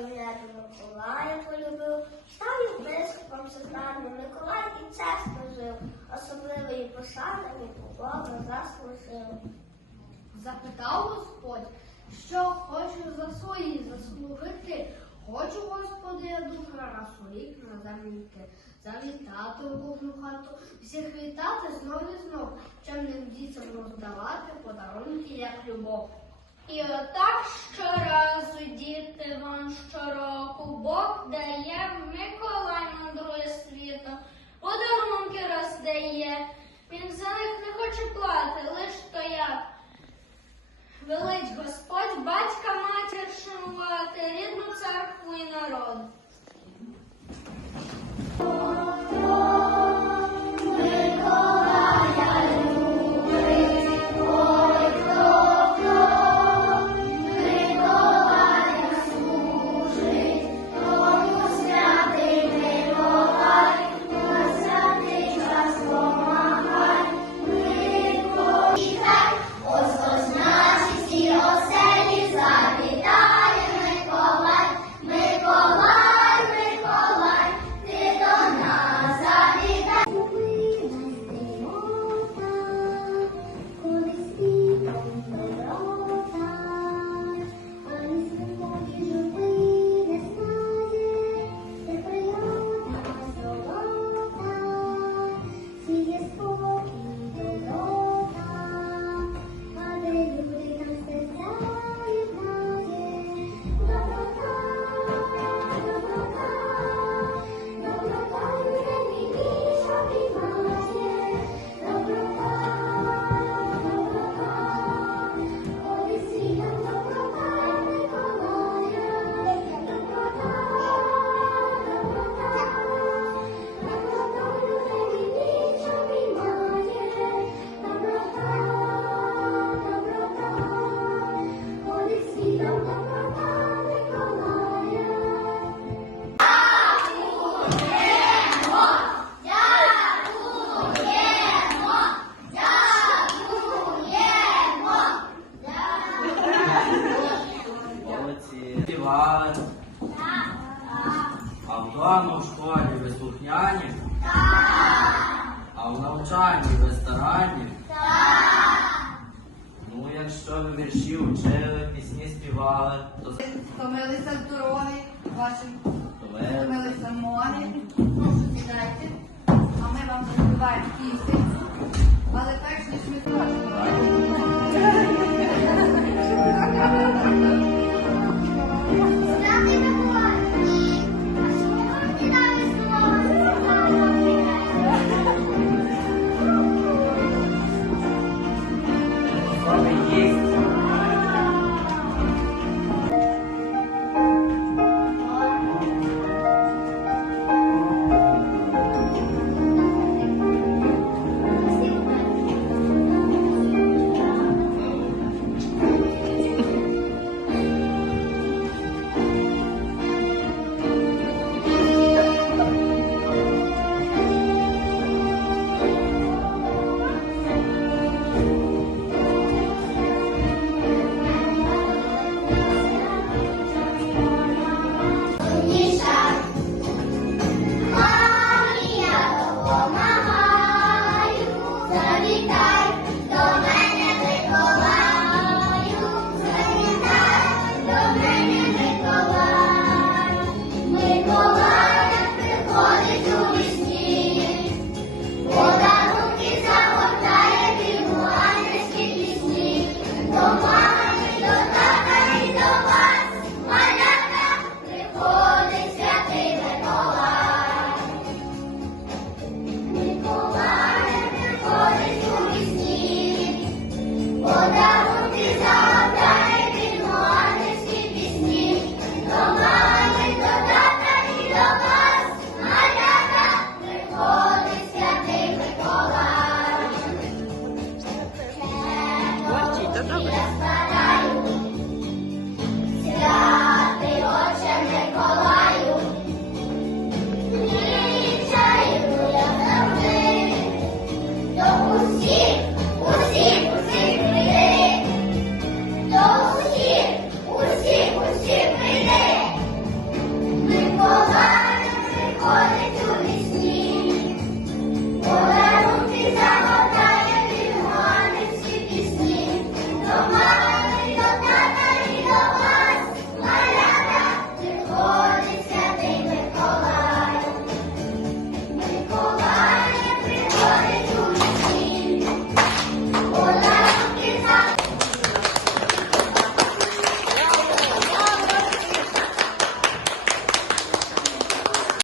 Бігати Миколая полюбив. Став єпископом сестарним Миколай і чесно жив, особливої пошани від Бога заслужив. Запитав Господь, що хочу за свої заслужити. Хочу, Господи, я духа раз у рік на землі завітати у кожну хату, всіх вітати знов і знов, чемним дітям роздавати подарунки, як любов. І отак щоразу діти вам щороку Бог дає Миколай мандрує світом, подарунки роздає. Він за них не хоче плати, лиш то як. Велить Господь батька матір Співали. А вдома в школі ви слухняні? А в навчанні ви старанні? Ну, якщо ви вірші з- Втомилися в дороги ваші,